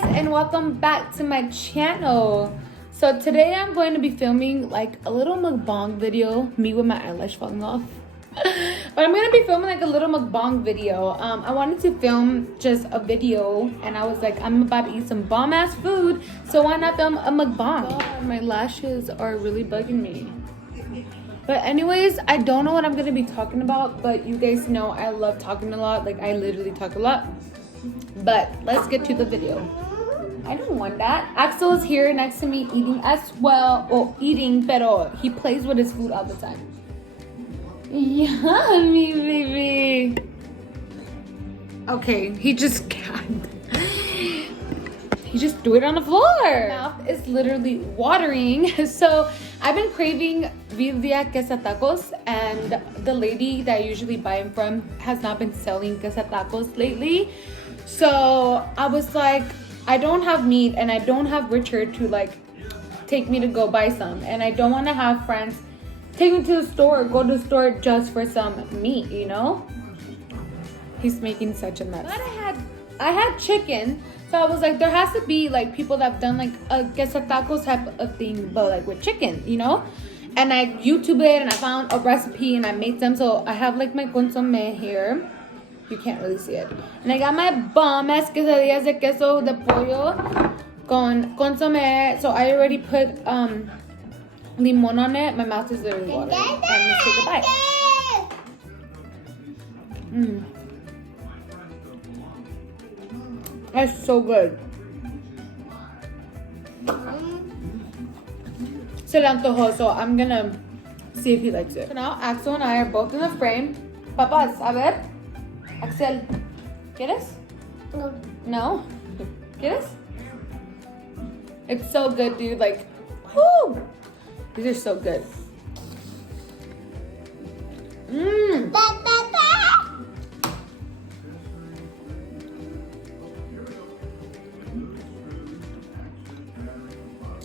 guys, and welcome back to my channel. So today I'm going to be filming like a little mukbang video, me with my eyelash falling off. But I'm going to be filming like a little mukbang video. I wanted to film just a video, and I was like, I'm about to eat some bomb ass food, so why not film a mukbang? God, my lashes are really bugging me. But anyways, I don't know what I'm going to be talking about, but you guys know I love talking a lot. Like, I literally talk a lot. But let's get to the video. I don't want that. Axel is here next to me eating as well. Well, eating, pero he plays with his food all the time. Yummy, baby. Okay, he just can't. He just threw it on the floor. My mouth is literally watering. So I've been craving birria queso tacos, and the lady that I usually buy them from has not been selling queso tacos lately. So I was like, I don't have meat, and I don't have Richard to like take me to go buy some, and I don't want to have friends take me to the store or go to the store just for some meat, you know? He's making such a mess. But I had chicken. So I was like, there has to be like people that have done like a queso tacos type of thing, but like with chicken, you know? And I YouTube it, and I found a recipe, and I made them. So I have like my consomme here. You can't really see it. And I got my bomb ass quesadillas de queso de pollo con consomme. So I already put limon on it. My mouth is literally watering. And let's take a bite. That's so good. Se le antojó, so I'm gonna see if he likes it. So now Axel and I are both in the frame. Papas, a ver. Axel, ¿quieres? No. No? ¿Quieres? It's so good, dude. Like, whoo! These are so good. Mmm.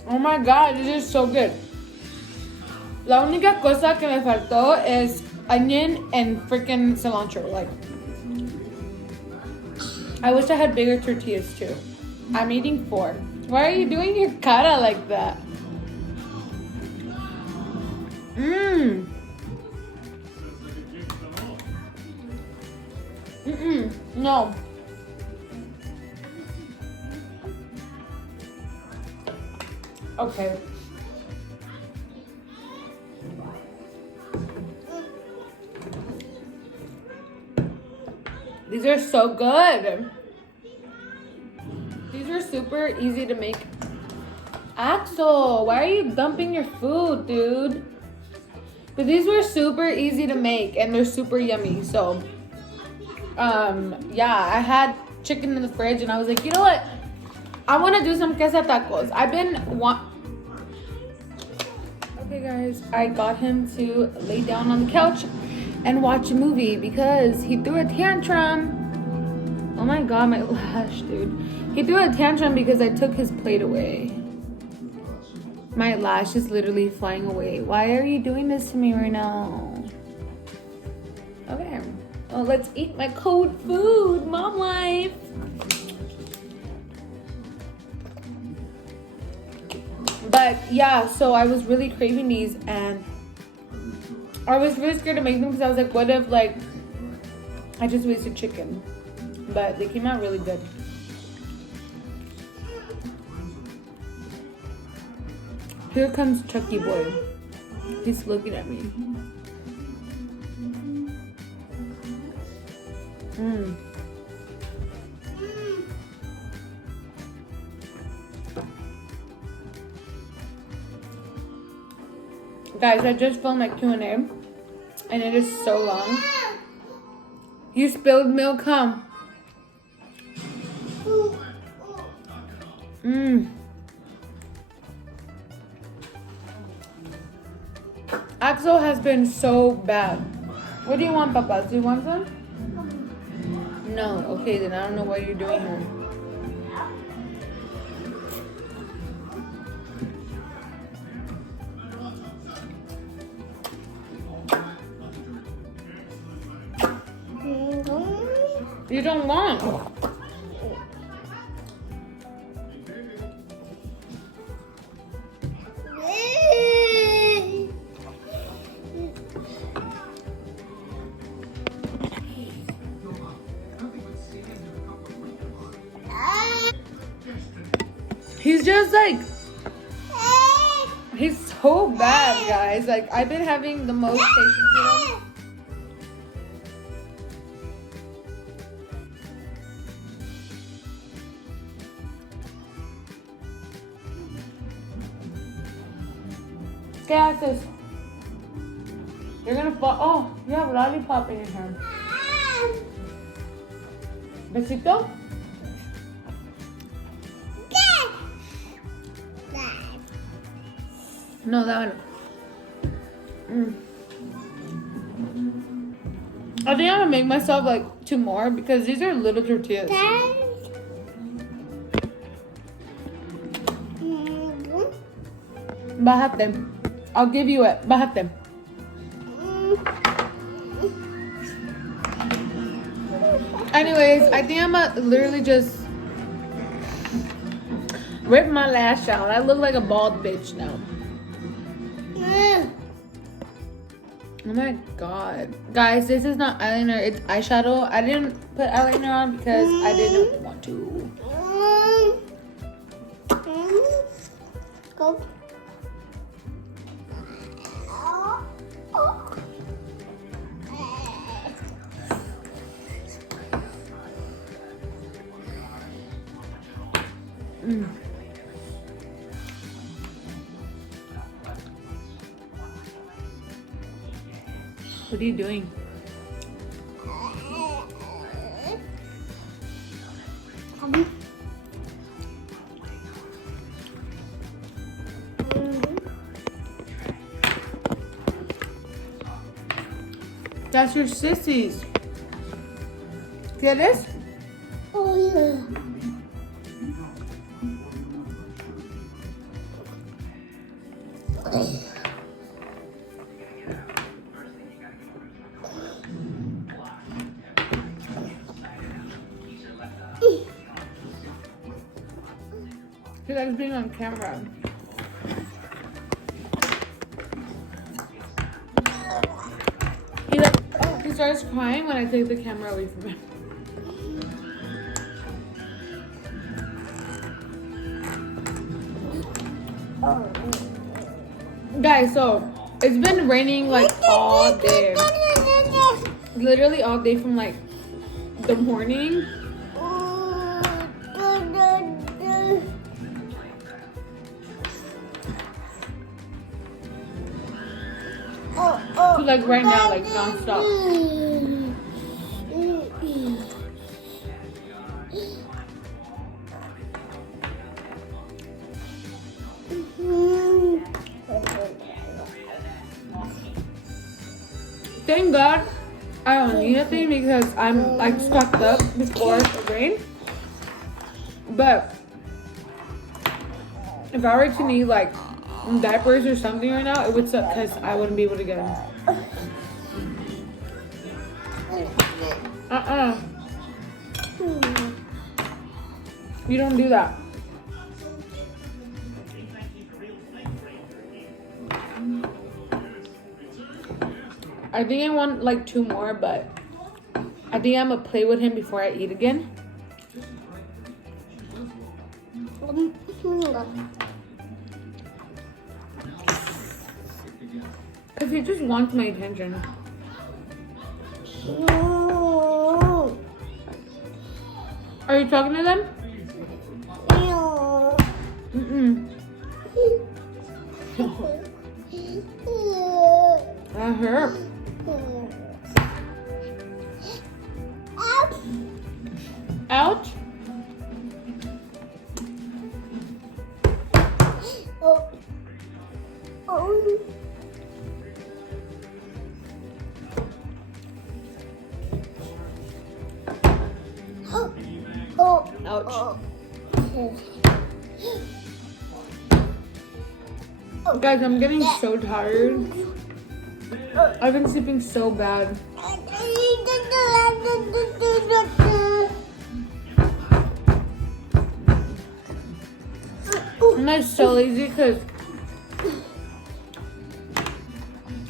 Oh my god, this is so good. La única cosa que me faltó es onion and freaking cilantro. Like, I wish I had bigger tortillas too. I'm eating 4. Why are you doing your cara like that? No. Okay. These are so good. These are super easy to make. Axel, why are you dumping your food, dude? But these were super easy to make, and they're super yummy. So, yeah, I had chicken in the fridge, and I was like, you know what? I want to do some queso tacos. Okay, guys, I got him to lay down on the couch and watch a movie because he threw a tantrum. Oh my god, my lash, dude. He threw a tantrum because I took his plate away. My lash is literally flying away. Why are you doing this to me right now? Okay, well, let's eat my cold food, mom life. But yeah, so I was really craving these, and I was really scared to make them because I was like, what if like I just wasted chicken? But they came out really good. Here comes Chucky Boy. He's looking at me. Guys, I just filmed my Q&A, and it is so long. You spilled milk, huh? Axel has been so bad. What do you want, Papa? Do you want some? No. Okay, then I don't know what you're doing here. You don't want. He's just like, he's so bad, guys. Like, I've been having the most patience with him. ¿Qué haces? You're gonna fall. Oh, you have lollipop in your hand. Besito? No, that one. I think I'm gonna make myself like 2 more because these are little tortillas. Bájate. I'll give you it. Bájate. Anyways, I think I'm gonna literally just rip my lash out. I look like a bald bitch now. Oh my god. Guys, this is not eyeliner, it's eyeshadow. I didn't put eyeliner on because I didn't want to. Go. What are you doing? That's your sissies. Get this? Oh yeah. He likes being on camera. He starts crying when I take the camera away from him. Guys, so it's been raining like all day. Literally all day from like the morning. To like right now, like non-stop. Thank God I don't need anything because I'm like stocked up before the rain. But if I were to need like diapers or something right now, it would suck because I wouldn't be able to get them. You don't do that. I think I want like 2 more, but I think I'm gonna play with him before I eat again. Because he just wants my attention. No. Are you talking to them? No. Mm-mm. That hurt. Ouch. Oh. Oh. Oh. Ouch. Oh. Guys, I'm getting so tired. I've been sleeping so bad. I'm like so lazy because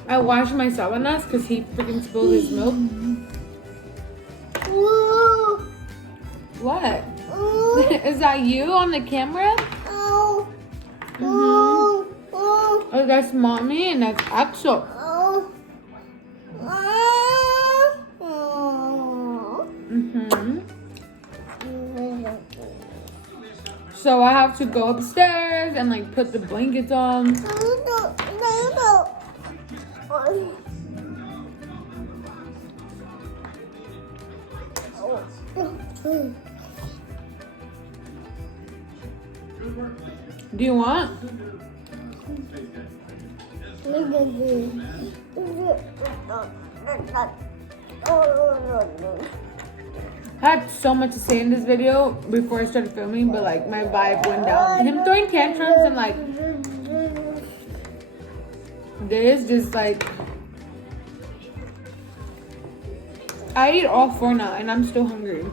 I washed my sábanas because he freaking spilled his milk. What? Is that you on the camera? Oh, oh, Oh, that's mommy and that's Axel. oh, oh, oh. So I have to go upstairs and like put the blankets on. Do you want? I had so much to say in this video before I started filming, but like my vibe went down. Him throwing tantrums and like this just like I ate all 4 now and I'm still hungry.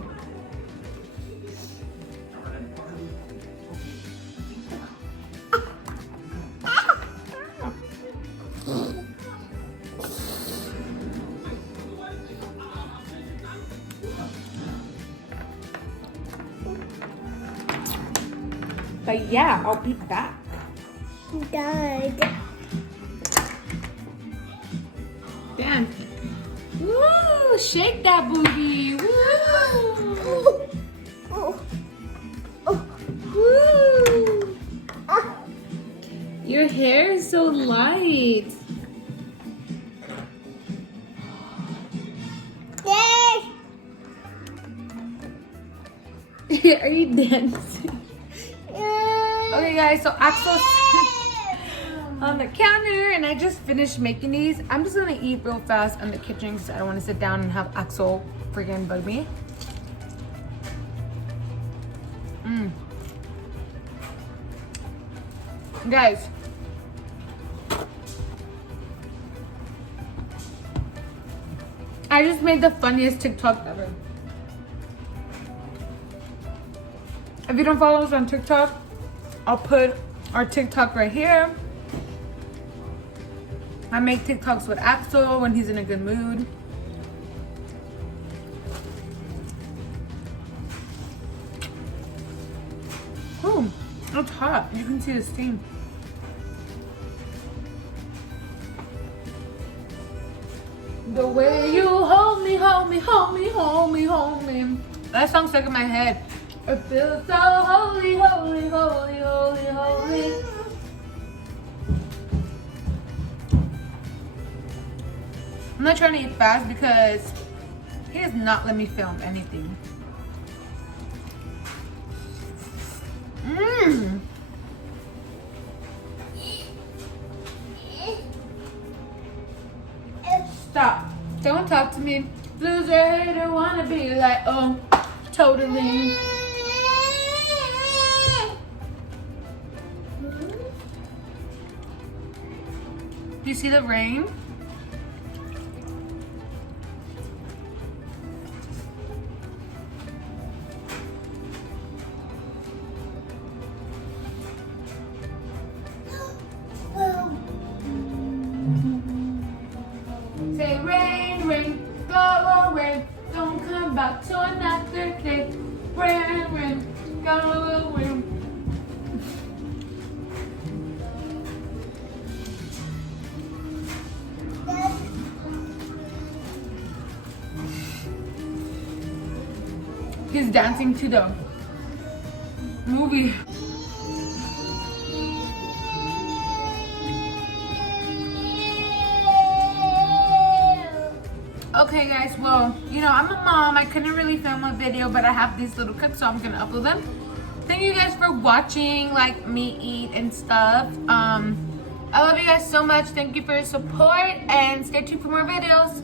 But yeah, I'll be back. Dad. Dance. Woo! Shake that booty. Woo! Woo! Your hair is so light. Are you dancing? Okay guys, so Axel's on the counter and I just finished making these. I'm just gonna eat real fast in the kitchen because I don't want to sit down and have Axel freaking bug me. Guys, I just made the funniest TikTok ever. If you don't follow us on TikTok, I'll put our TikTok right here. I make TikToks with Axel when he's in a good mood. Oh, it's hot. You can see the steam. The way you hold me, hold me, hold me, hold me, hold me. That song stuck in my head. I feel so holy, holy, holy, holy, holy. I'm not trying to eat fast because he does not let me film anything. Stop. Don't talk to me. Loser, hater, wanna be like, oh, totally. Do you see the rain? Say rain, rain, go away. Don't come back to another day. Rain, rain, go away. He's dancing to the movie. Okay guys, well, you know, I'm a mom. I couldn't really film a video, but I have these little clips, so I'm gonna upload them. Thank you guys for watching, like, me eat and stuff. I love you guys so much. Thank you for your support, and stay tuned for more videos.